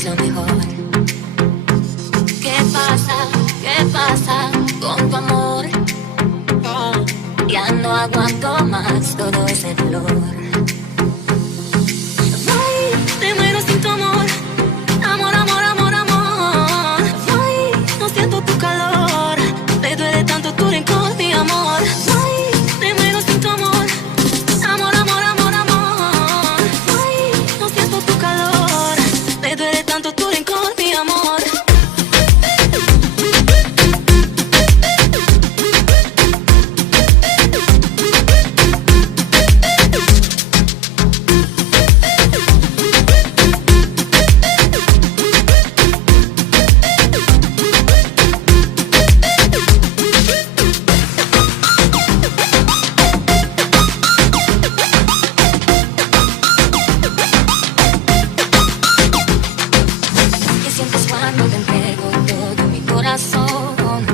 eres lo mejor. ¿Qué pasa? ¿Qué pasa con tu amor? Ya no aguanto más todo ese dolor. Ay, te muero sin tu amor. Amor, amor, amor, amor. Ay, no siento tu calor. Me duele tanto tu rencor, mi amor. Ay, te muero sin tu amor. Amor, amor, amor, amor. Ay, no siento tu calor. Me duele tanto tu rencor, mi amor. ¿Qué sientes cuando te entrego todo mi corazón?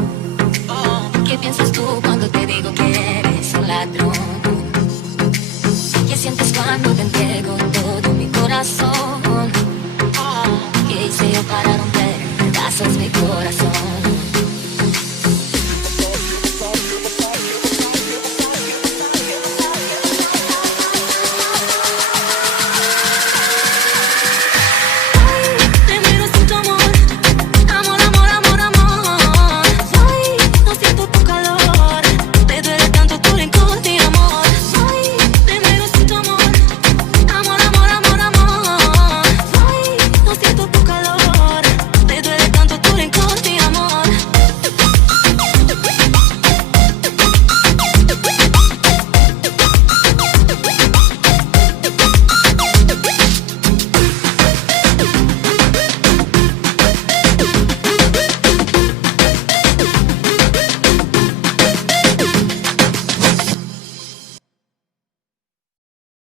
¿Qué piensas tú cuando te digo que eres un ladrón? ¿Qué sientes cuando te entrego todo mi corazón? ¿Qué hice yo para